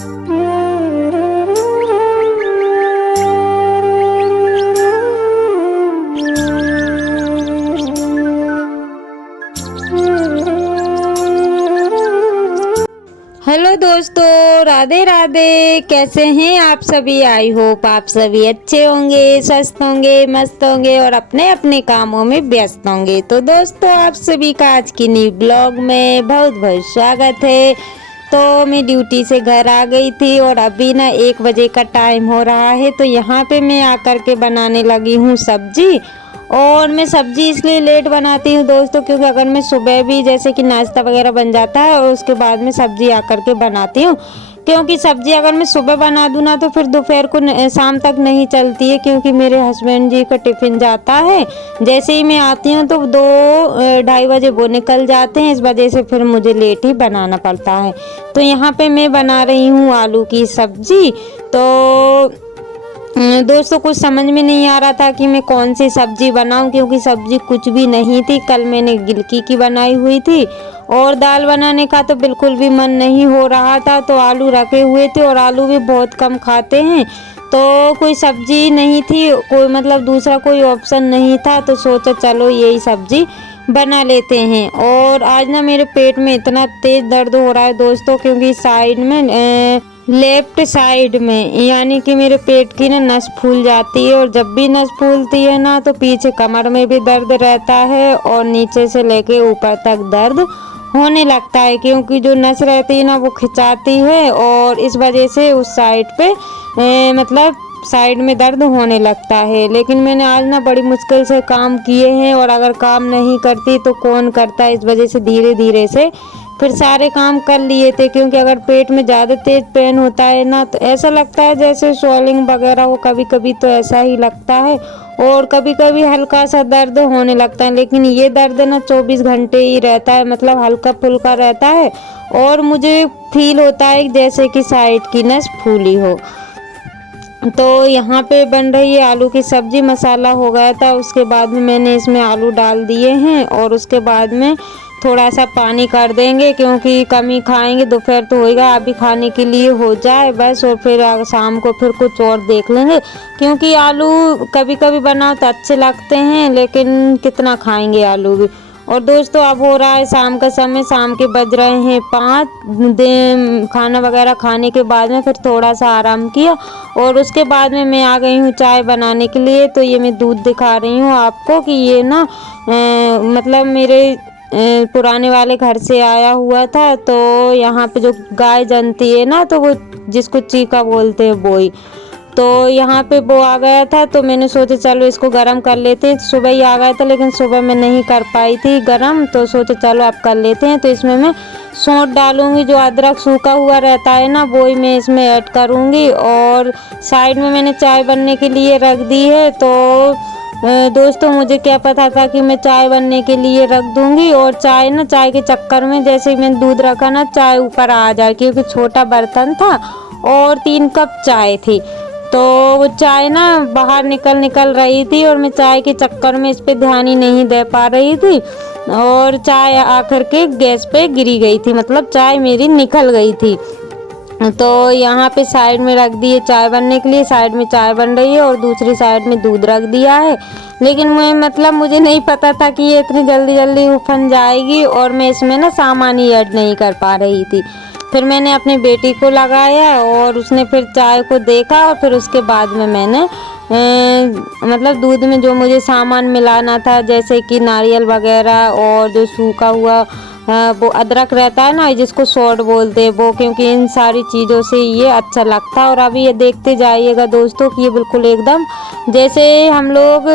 Hello दोस्तों, राधे राधे। कैसे हैं आप सभी? आई होप आप सभी अच्छे होंगे, स्वस्थ होंगे, मस्त होंगे और अपने अपने कामों में व्यस्त होंगे। तो दोस्तों, आप सभी का आज की न्यू ब्लॉग में बहुत बहुत स्वागत है। तो मैं ड्यूटी से घर आ गई थी और अभी ना 1 बजे का टाइम हो रहा है। तो यहाँ पे मैं आकर के बनाने लगी हूँ सब्जी। और मैं सब्जी इसलिए लेट बनाती हूँ दोस्तों, क्योंकि अगर मैं सुबह भी जैसे कि नाश्ता वगैरह बन जाता है और उसके बाद में सब्जी आकर के बनाती हूँ, क्योंकि सब्जी अगर मैं सुबह बना दूँ ना तो फिर दोपहर को शाम तक नहीं चलती है, क्योंकि मेरे हस्बैंड जी का टिफ़िन जाता है। जैसे ही मैं आती हूँ तो 2-2:30 बजे वो निकल जाते हैं, इस वजह से फिर मुझे लेट ही बनाना पड़ता है। तो यहाँ पे मैं बना रही हूँ आलू की सब्जी। तो दोस्तों, कुछ समझ में नहीं आ रहा था कि मैं कौन सी सब्जी बनाऊं, क्योंकि सब्जी कुछ भी नहीं थी। कल मैंने गिलकी की बनाई हुई थी और दाल बनाने का तो बिल्कुल भी मन नहीं हो रहा था। तो आलू रखे हुए थे और आलू भी बहुत कम खाते हैं, तो कोई सब्जी नहीं थी, कोई मतलब दूसरा कोई ऑप्शन नहीं था। तो सोचा चलो यही सब्जी बना लेते हैं। और आज ना मेरे पेट में इतना तेज दर्द हो रहा है दोस्तों, क्योंकि साइड में लेफ्ट साइड में यानी कि मेरे पेट की ना नस फूल जाती है। और जब भी नस फूलती है ना तो पीछे कमर में भी दर्द रहता है और नीचे से लेके ऊपर तक दर्द होने लगता है, क्योंकि जो नस रहती है ना वो खिंचाती है और इस वजह से उस साइड पे मतलब साइड में दर्द होने लगता है। लेकिन मैंने आज ना बड़ी मुश्किल से काम किए हैं, और अगर काम नहीं करती तो कौन करता है, इस वजह से धीरे धीरे से फिर सारे काम कर लिए थे। क्योंकि अगर पेट में ज़्यादा तेज पेन होता है ना तो ऐसा लगता है जैसे स्वेलिंग वगैरह हो, कभी कभी तो ऐसा ही लगता है और कभी कभी हल्का सा दर्द होने लगता है। लेकिन ये दर्द ना 24 घंटे ही रहता है, मतलब हल्का फुल्का रहता है और मुझे फील होता है जैसे कि साइड की नस फूली हो। तो यहाँ पे बन रही है आलू की सब्जी। मसाला हो गया था, उसके बाद में मैंने इसमें आलू डाल दिए हैं और उसके बाद में थोड़ा सा पानी कर देंगे, क्योंकि कम ही खाएंगे। दोपहर तो होएगा, अभी खाने के लिए हो जाए बस, और फिर शाम को फिर कुछ और देख लेंगे। क्योंकि आलू कभी कभी बनाओ तो अच्छे लगते हैं, लेकिन कितना खाएंगे आलू भी। और दोस्तों, अब हो रहा है शाम का समय, शाम के बज रहे हैं 5। खाना वगैरह खाने के बाद में फिर थोड़ा सा आराम किया और उसके बाद में मैं आ गई हूँ चाय बनाने के लिए। तो ये मैं दूध दिखा रही हूँ आपको कि ये ना मतलब मेरे पुराने वाले घर से आया हुआ था। तो यहाँ पे जो गाय जनती है ना, तो वो जिसको चीका बोलते हैं वो ही, तो यहाँ पे वो आ गया था। तो मैंने सोचा चलो इसको गरम कर लेते हैं। सुबह ही आ गया था, लेकिन सुबह मैं नहीं कर पाई थी गरम, तो सोचा चलो अब कर लेते हैं। तो इसमें मैं सौंठ डालूंगी, जो अदरक सूखा हुआ रहता है ना वो ही मैं इसमें ऐड करूँगी। और साइड में मैंने चाय बनने के लिए रख दी है। तो दोस्तों, मुझे क्या पता था कि मैं चाय बनने के लिए रख दूंगी, और चाय के चक्कर में जैसे ही मैंने दूध रखा ना चाय ऊपर आ जाए, क्योंकि छोटा बर्तन था और 3 कप चाय थी। तो वो चाय ना बाहर निकल रही थी और मैं चाय के चक्कर में इस पे ध्यान ही नहीं दे पा रही थी, और चाय आकर के गैस पे गिरी गई थी, मतलब चाय मेरी निकल गई थी। तो यहाँ पे साइड में रख दिए चाय बनने के लिए, साइड में चाय बन रही है और दूसरी साइड में दूध रख दिया है। लेकिन मुझे नहीं पता था कि ये इतनी जल्दी जल्दी उफन जाएगी, और मैं इसमें ना सामान ही ऐड नहीं कर पा रही थी। फिर मैंने अपनी बेटी को लगाया और उसने फिर चाय को देखा, और फिर उसके बाद में मैंने मतलब दूध में जो मुझे सामान मिलाना था, जैसे कि नारियल वगैरह और जो सूखा हुआ वो अदरक रहता है ना, जिसको सौंठ बोलते हैं वो, क्योंकि इन सारी चीज़ों से ये अच्छा लगता है। और अभी ये देखते जाइएगा दोस्तों कि ये बिल्कुल एकदम जैसे हम लोग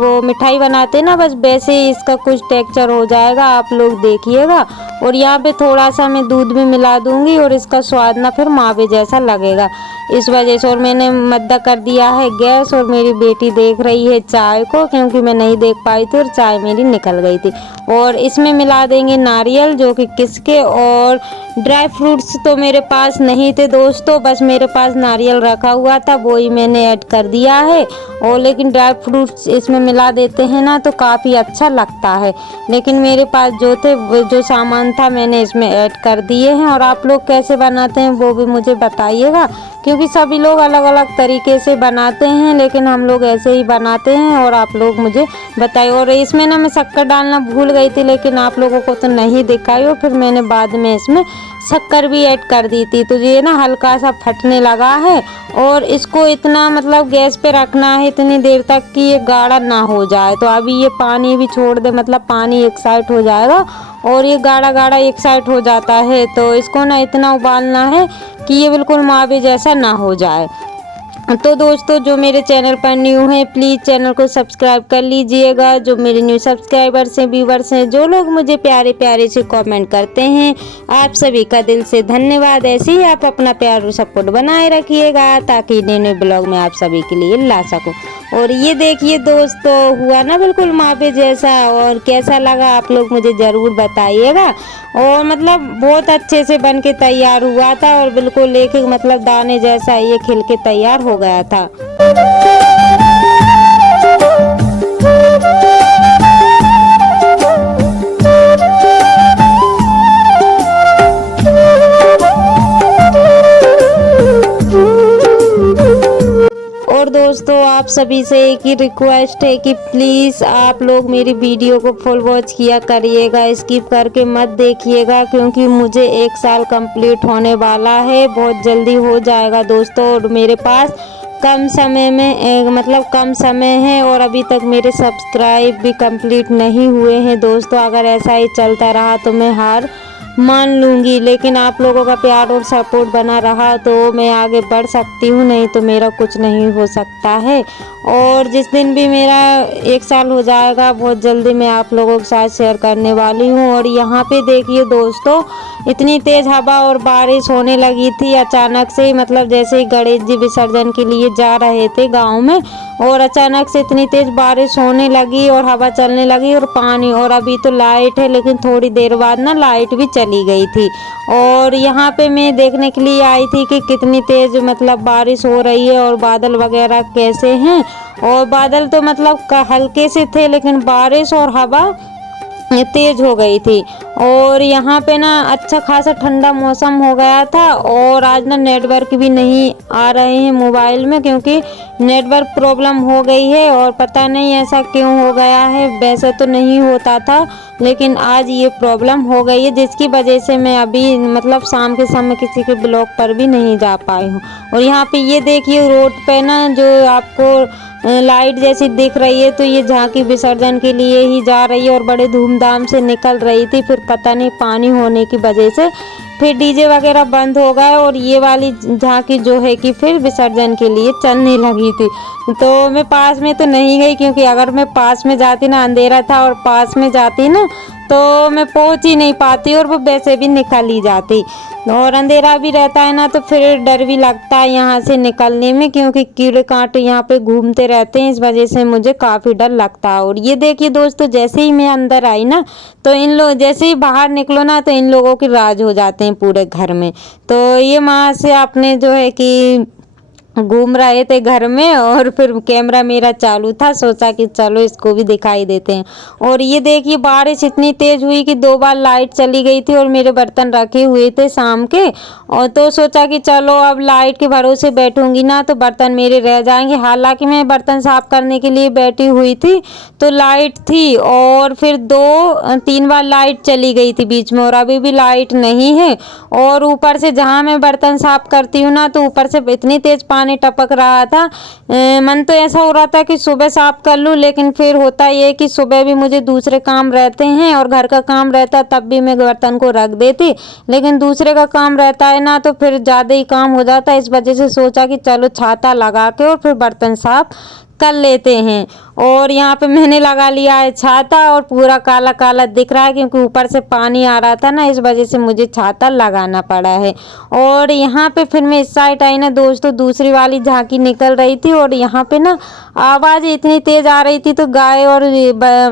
वो मिठाई बनाते हैं ना, बस वैसे ही इसका कुछ टेक्सचर हो जाएगा, आप लोग देखिएगा। और यहाँ पे थोड़ा सा मैं दूध भी मिला दूंगी और इसका स्वाद ना फिर मावे जैसा लगेगा। इस वजह से। और मैंने मद्दा कर दिया है गैस और मेरी बेटी देख रही है चाय को, क्योंकि मैं नहीं देख पाई थी और चाय मेरी निकल गई थी। और इसमें मिला देंगे नारियल, जो कि किसके, और ड्राई फ्रूट्स तो मेरे पास नहीं थे दोस्तों, बस मेरे पास नारियल रखा हुआ था, वो ही मैंने ऐड कर दिया है। और लेकिन ड्राई फ्रूट्स इसमें मिला देते हैं ना तो काफ़ी अच्छा लगता है, लेकिन मेरे पास जो सामान था मैंने इसमें ऐड कर दिए हैं। और आप लोग कैसे बनाते हैं वो भी मुझे बताइएगा, क्योंकि सभी लोग अलग अलग तरीके से बनाते हैं, लेकिन हम लोग ऐसे ही बनाते हैं। और आप लोग मुझे बताइए। और इसमें ना मैं शक्कर डालना भूल गई थी, लेकिन आप लोगों को तो नहीं दिखाई, और फिर मैंने बाद में इसमें शक्कर भी ऐड कर दी थी। तो ये ना हल्का सा फटने लगा है, और इसको इतना मतलब गैस पे रखना है इतनी देर तक कि ये गाढ़ा ना हो जाए। तो अभी ये पानी भी छोड़ दे, मतलब पानी एक साइड हो जाएगा और ये गाढ़ा गाढ़ा एक साइड हो जाता है। तो इसको ना इतना उबालना है कि ये बिल्कुल मावे जैसा ना हो जाए। तो दोस्तों जो मेरे चैनल पर न्यू हैं प्लीज़ चैनल को सब्सक्राइब कर लीजिएगा। जो मेरे न्यू सब्सक्राइबर्स हैं, व्यूवर्स हैं, जो लोग मुझे प्यारे प्यारे से कमेंट करते हैं, आप सभी का दिल से धन्यवाद। ऐसे ही आप अपना प्यार और सपोर्ट बनाए रखिएगा, ताकि नए नए ब्लॉग में आप सभी के लिए ला सकूं। और ये देखिए दोस्तों, हुआ ना बिल्कुल मावे जैसा, और कैसा लगा आप लोग मुझे ज़रूर बताइएगा। और मतलब बहुत अच्छे से बन के तैयार हुआ था, और बिल्कुल एक मतलब दाने जैसा ये खिल के तैयार हो गया था। और दोस्तों आप सभी से एक ही रिक्वेस्ट है कि प्लीज़ आप लोग मेरी वीडियो को फुल वॉच किया करिएगा, स्किप करके मत देखिएगा, क्योंकि मुझे 1 साल कंप्लीट होने वाला है, बहुत जल्दी हो जाएगा दोस्तों। और मेरे पास कम समय में मतलब कम समय है, और अभी तक मेरे सब्सक्राइब भी कंप्लीट नहीं हुए हैं दोस्तों। अगर ऐसा ही चलता रहा तो मैं हार मान लूँगी, लेकिन आप लोगों का प्यार और सपोर्ट बना रहा तो मैं आगे बढ़ सकती हूँ, नहीं तो मेरा कुछ नहीं हो सकता है। और जिस दिन भी मेरा 1 साल हो जाएगा, बहुत जल्दी मैं आप लोगों के साथ शेयर करने वाली हूँ। और यहाँ पे देखिए दोस्तों, इतनी तेज़ हवा और बारिश होने लगी थी अचानक से, मतलब जैसे ही गणेश जी विसर्जन के लिए जा रहे थे गाँव में, और अचानक से इतनी तेज़ बारिश होने लगी और हवा चलने लगी और पानी। और अभी तो लाइट है, लेकिन थोड़ी देर बाद ना लाइट भी चली गई थी। और यहाँ पे मैं देखने के लिए आई थी कि कितनी तेज़ मतलब बारिश हो रही है और बादल वगैरह कैसे हैं। और बादल तो मतलब हल्के से थे, लेकिन बारिश और हवा तेज हो गई थी। और यहाँ पे ना अच्छा खासा ठंडा मौसम हो गया था। और आज ना नेटवर्क भी नहीं आ रहे हैं मोबाइल में, क्योंकि नेटवर्क प्रॉब्लम हो गई है, और पता नहीं ऐसा क्यों हो गया है। वैसे तो नहीं होता था, लेकिन आज ये प्रॉब्लम हो गई है, जिसकी वजह से मैं अभी मतलब शाम के समय किसी के ब्लॉग पर भी नहीं जा पाई हूँ। और यहाँ पे ये देखिए रोड पे ना जो आपको लाइट जैसी दिख रही है, तो ये झांकी विसर्जन के लिए ही जा रही है, और बड़े धूमधाम से निकल रही थी। फिर पता नहीं पानी होने की वजह से फिर डीजे वगैरह बंद हो गए, और ये वाली झांकी जो है कि फिर विसर्जन के लिए चलने लगी थी। तो मैं पास में तो नहीं गई, क्योंकि अगर मैं पास में जाती ना, अंधेरा था और पास में जाती ना, तो मैं पहुंच ही नहीं पाती, और वो वैसे भी निकल ही जाती। और अंधेरा भी रहता है ना, तो फिर डर भी लगता है यहाँ से निकलने में, क्योंकि कीड़े कांटे यहाँ पे घूमते रहते हैं, इस वजह से मुझे काफ़ी डर लगता है। और ये देखिए दोस्तों, जैसे ही मैं अंदर आई ना, तो इन लोग जैसे ही बाहर निकलो ना, तो इन लोगों के राज हो जाते हैं पूरे घर में। तो ये वहाँ से आपने जो है कि घूम रहे थे घर में, और फिर कैमरा मेरा चालू था, सोचा कि चलो इसको भी दिखाई देते हैं। और ये देखिए बारिश इतनी तेज़ हुई कि 2 बार लाइट चली गई थी, और मेरे बर्तन रखे हुए थे शाम के, और तो सोचा कि चलो अब लाइट के भरोसे बैठूंगी ना तो बर्तन मेरे रह जाएंगे। हालांकि मैं बर्तन साफ करने के लिए बैठी हुई थी, तो लाइट थी, और फिर 2-3 बार लाइट चली गई थी बीच में, और अभी भी लाइट नहीं है। और ऊपर से जहाँ मैं बर्तन साफ करती हूँ ना, तो ऊपर से इतनी तेज़ पानी टपक रहा था। मन तो ऐसा हो रहा था कि सुबह साफ कर लूँ, लेकिन फिर होता ये कि सुबह भी मुझे दूसरे काम रहते हैं, और घर का काम रहता तब भी मैं बर्तन को रख देती, लेकिन दूसरे का काम रहता है ना, तो फिर ज़्यादा ही काम हो जाता है। इस वजह से सोचा कि चलो छाता लगा के और फिर बर्तन साफ कर लेते हैं। और यहाँ पे मैंने लगा लिया है छाता और पूरा काला काला दिख रहा है क्योंकि ऊपर से पानी आ रहा था ना, इस वजह से मुझे छाता लगाना पड़ा है। और यहाँ पे फिर मैं इस साइड आई ना दोस्तों, दूसरी वाली झांकी निकल रही थी और यहाँ पे ना आवाज़ इतनी तेज आ रही थी तो गाय और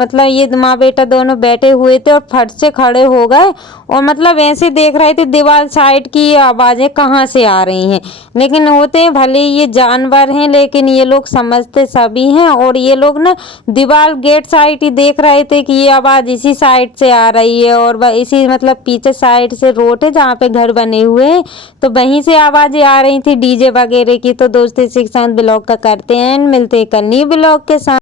मतलब ये माँ बेटा दोनों बैठे हुए थे और फट से खड़े हो गए और मतलब ऐसे देख रहे थे दीवार साइड की आवाज़ें कहाँ से आ रही हैं। लेकिन होते हैं भले ही ये जानवर हैं लेकिन ये लोग समझते सभी हैं। और ये लोग ना दीवार गेट साइड ही देख रहे थे कि ये आवाज़ इसी साइड से आ रही है और इसी मतलब पीछे साइड से रोड है जहाँ पे घर बने हुए हैं, तो वहीं से आवाज़ें आ रही थी डीजे वगैरह की। तो दोस्तों इसी के साथ ब्लॉग का करते हैं, मिलते हैं कल न्यू ब्लॉग के साथ।